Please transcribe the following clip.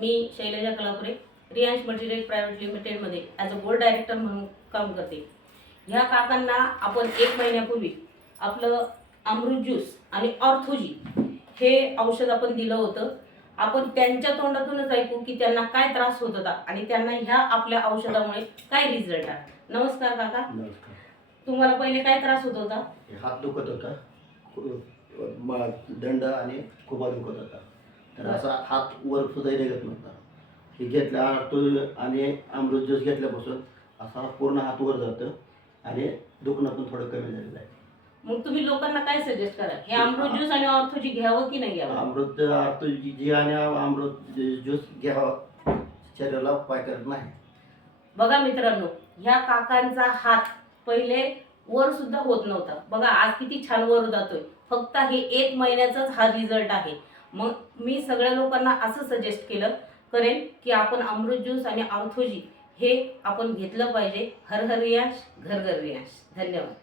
मी Shailaja कलापुरे Riyansh material private लिमिटेडमध्ये as a board director म्हणून काम करते। ह्या काकांना आपण 1 महिन्यापूर्वी आपलं अमृत ज्यूस आणि ऑर्थोजी हे औषध आपण दिलं होतं। आपण त्यांच्या तोंडातूनच ऐकू की त्यांना काय त्रास होत होता आणि त्यांना ह्या आपल्या औषधामुळे काय रिझल्ट आहे। नमस्कार काका। नमस्कार। तुम्हाला पहिले काय त्रास होत होता? हात दुखत होता, दंड आणि खूप दुखत होता, तर असा हात वर सुद्धा निघत नव्हता। हे घेतल्या आणि अमृत ज्यूस घेतल्यापासून असा पूर्ण हात वर जातं आणि दुखणं पण थोडं कमी झालेलं आहे। मग तुम्ही लोकांना काय सजेस्ट करा, हे अमृत ज्यूस आणि ऑर्थोजी घ्यावं की नाही घ्यावं? ऑर्थोजी आणि अमृत ज्यूस घ्यावं, शरीराला उपाय करत नाही। बघा मित्रांनो, ह्या काकांचा हात पहिले वर सुद्धा होत नव्हता, बघा आज किती छान वर जातोय। फक्त हे 1 महिन्याचाच हा रिझल्ट आहे। मग मी सगळ्या लोकांना असं सजेस्ट करेन की आपण अमृत ज्यूस आणि ऑर्थोजी हे आपण घेतलं पाहिजे। हर हर रियांश, घर घर रियांश। धन्यवाद।